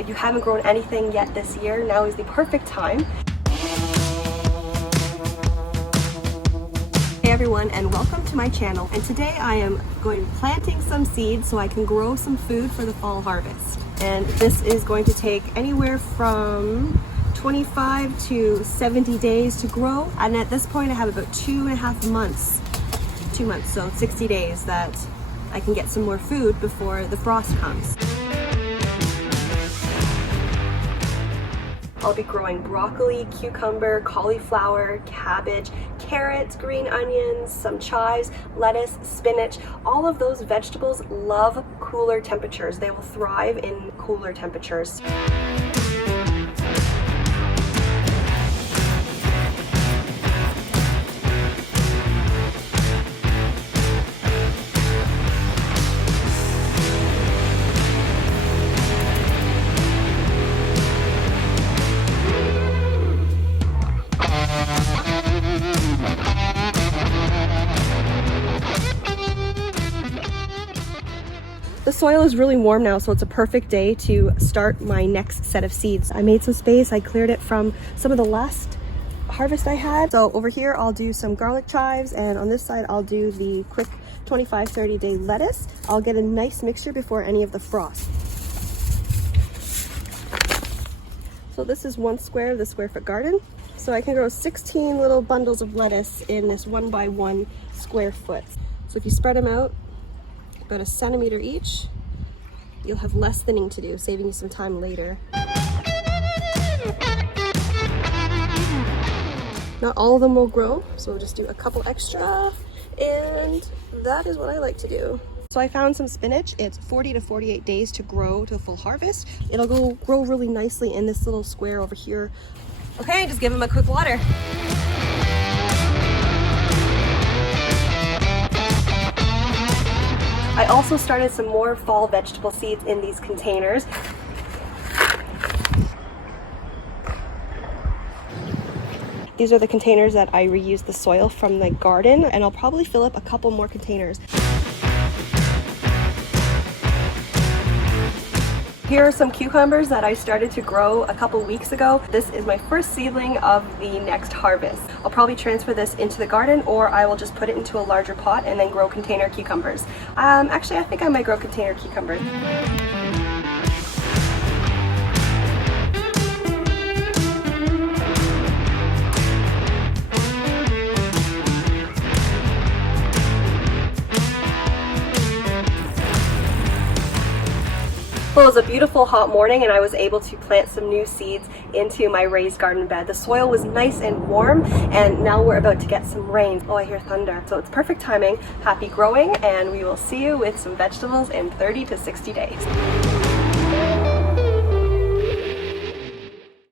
If you haven't grown anything yet this year, now is the perfect time. Hey everyone, and welcome to my channel. And today I am going to be planting some seeds so I can grow some food for the fall harvest. And this is going to take anywhere from 25 to 70 days to grow. And at this point I have about 2.5 months, 2 months, so 60 days that I can get some more food before the frost comes. I'll be growing broccoli, cucumber, cauliflower, cabbage, carrots, green onions, some chives, lettuce, spinach. All of those vegetables love cooler temperatures. They will thrive in cooler temperatures. The soil is really warm now, so it's a perfect day to start my next set of seeds. I made some space, I cleared it from some of the last harvest I had. So over here I'll do some garlic chives, and on this side I'll do the quick 25-30 day lettuce. I'll get a nice mixture before any of the frost. So this is 1 square of the square foot garden. So I can grow 16 little bundles of lettuce in this 1x1 square foot. So if you spread them out about 1 centimeter each, you'll have less thinning to do, saving you some time later. Not all of them will grow, so we'll just do a couple extra, and that is what I like to do. So I found some spinach. It's 40 to 48 days to grow to full harvest. It'll grow really nicely in this little square over here. Okay, just give them a quick water. I also started some more fall vegetable seeds in these containers. These are the containers that I reused the soil from the garden, and I'll probably fill up a couple more containers. Here are some cucumbers that I started to grow a couple weeks ago. This is my first seedling of the next harvest. I'll probably transfer this into the garden, or I will just put it into a larger pot and then grow container cucumbers. Actually, I think I might grow container cucumbers. Well, it was a beautiful hot morning and I was able to plant some new seeds into my raised garden bed. The soil was nice and warm, and now we're about to get some rain. Oh, I hear thunder. So it's perfect timing. Happy growing, and we will see you with some vegetables in 30 to 60 days.